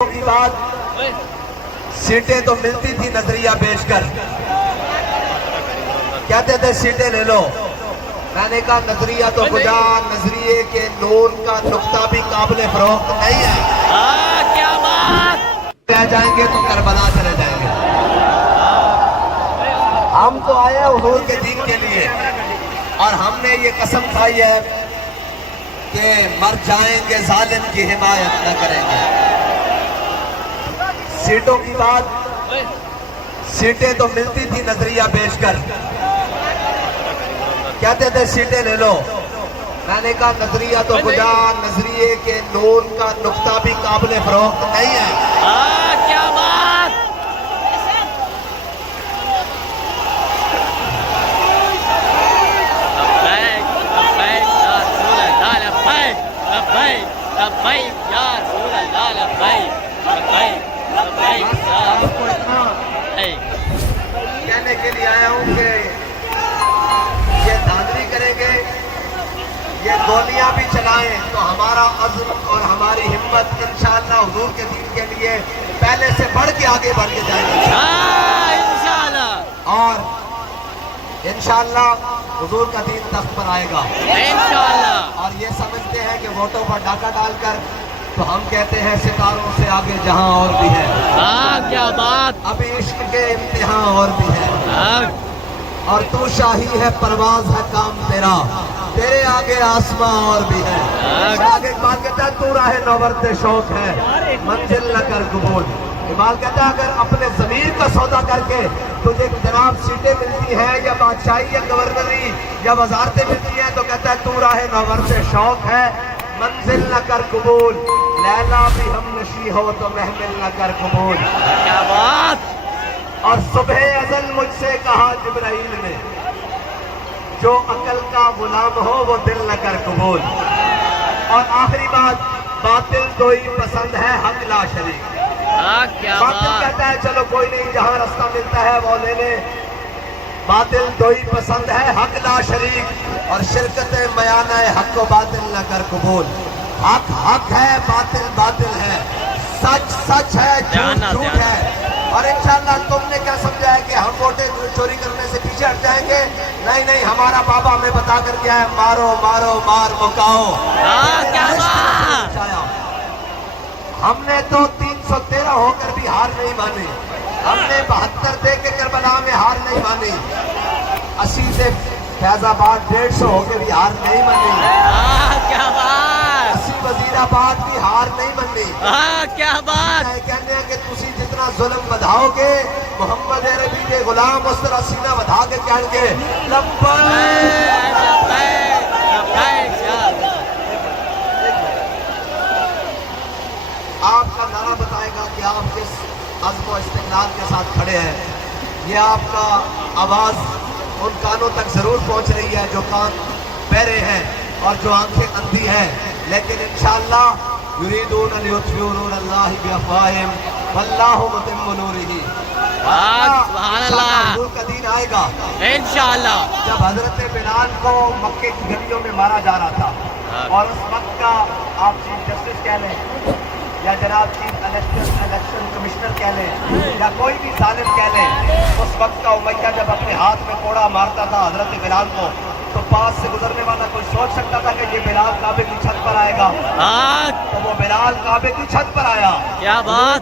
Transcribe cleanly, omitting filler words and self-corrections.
की बात सीटें तो मिलती थी नजरिया पेश कर, कहते थे सीटें ले लो। मैंने कहा नजरिया तो खुदा, नजरिए के नूर का नुक्ता भी काबिल फरोख्त नहीं है। क्या बात। रह जाएंगे तो करबला चले जाएंगे। हम तो आए हैं हुजूर के दीन के लिए और हमने ये कसम खाई है कि मर जाएंगे जालिम की हिमायत न करेंगे। सीटों की बात, सीटें तो मिलती थी नजरिया पेश कर, कहते थे सीटें ले लो। मैंने कहा नजरिया तो खुदा, नजरिए के नूर का नुक्ता भी काबिल फरोख्त नहीं है। क्या बात। कहने के लिए आया हूं कि ये धांधली करेंगे, ये गोलियां भी चलाएं तो हमारा अज़्म और हमारी हिम्मत इंशाअल्लाह हुजूर के दीन के लिए पहले से बढ़ के आगे बढ़ के जाएगी इंशाअल्लाह। और इंशाअल्लाह हुजूर का दीन तख्त पर आएगा इंशाअल्लाह। और ये समझते हैं कि वोटों पर डाका डालकर, तो हम कहते हैं सितारों से आगे जहां और भी है। क्या बात। अभी इश्क के इम्तिहान और भी है और तू शाही है, परवाज है काम तेरा, तेरे आगे आसमां और भी है। आगे इकबाल कहता है तू राहे नौबरते शौक है, मंजिल न कर कबूल। इकबाल कहता है अगर अपने ज़मीर का सौदा करके तुझे जनाब सीटें मिलती हैं या बादशाही या गवर्नरी या वजारतें मिलती हैं, तो कहता है तू राहे नौबरते शौक है, मंजिल न कर कबूल। लैला भी हम नशी हो तो महमिल न कर कबूल। क्या बात। और सुबह अज़ल मुझसे कहा जिब्राइल ने, जो अकल का गुलाम हो वो दिल न कर कबूल। और आखिरी बात, बातिल तो ही पसंद है, हक ला शरीक। क्या बातिल बात। कहता है चलो कोई नहीं, जहां रास्ता मिलता है वो ले ले। बातिल तो ही पसंद है, हक ला शरीक। और शिरकत बयान है, हक को बातिल न कर कबूल। हक हक है, बातिल बातिल है, सच सच है, झूठ झूठ है। और इंशाअल्लाह तुमने क्या समझा है कि हम वोटें चोरी करने से पीछे हट जाएंगे? नहीं नहीं, हमारा बाबा हमें बता कर गया है, मारो मारो मार मुकाओ। क्या बात। हमने तो 313 होकर भी हार नहीं मानी, हमने 72 दे के करबला में हार नहीं मानी, 80 से फैजाबाद 150 होकर भी हार नहीं मानी, क्या बात। 80 वजीराबाद भी हार नहीं मानी। क्या बात। कहने हैं कि तुसी जितना जुल्म बढ़ाओगे, मोहम्मद अरबी के गुलाम उस तरह सीना बढ़ा के कहेंगे आपका नारा बताएगा कि आप किस अज़्म व इस्तिक़लाल के साथ खड़े हैं। ये आपका आवाज़ उन कानों तक ज़रूर पहुंच रही है जो कान बहरे हैं और जो आंखें अंधी हैं, लेकिन इंशाअल्लाह युरीदून लियुत्फिऊ नूरल्लाहि बिअफ़वाहिहिम वल्लाहु मुतिम्मु नूरिही। सुभान अल्लाह। हुजूर का दीन आएगा इंशाअल्लाह। जब हजरत बिलाल को मक्के की गलियों में मारा जा रहा था और उस वक्त का आप चीफ जस्टिस कह लें या जनाब चीफ इलेक्शन कमिश्नर कह लें या कोई भी जालिम कह लें, उस वक्त का उमैया जब अपने हाथ में कोड़ा मारता था हजरत बिलाल को, तो पास से गुजरने वाला कोई सोच सकता था कि ये बिलाल काबे की छत पर आएगा? तो वो बिलाल काबे की छत पर आया। क्या बात।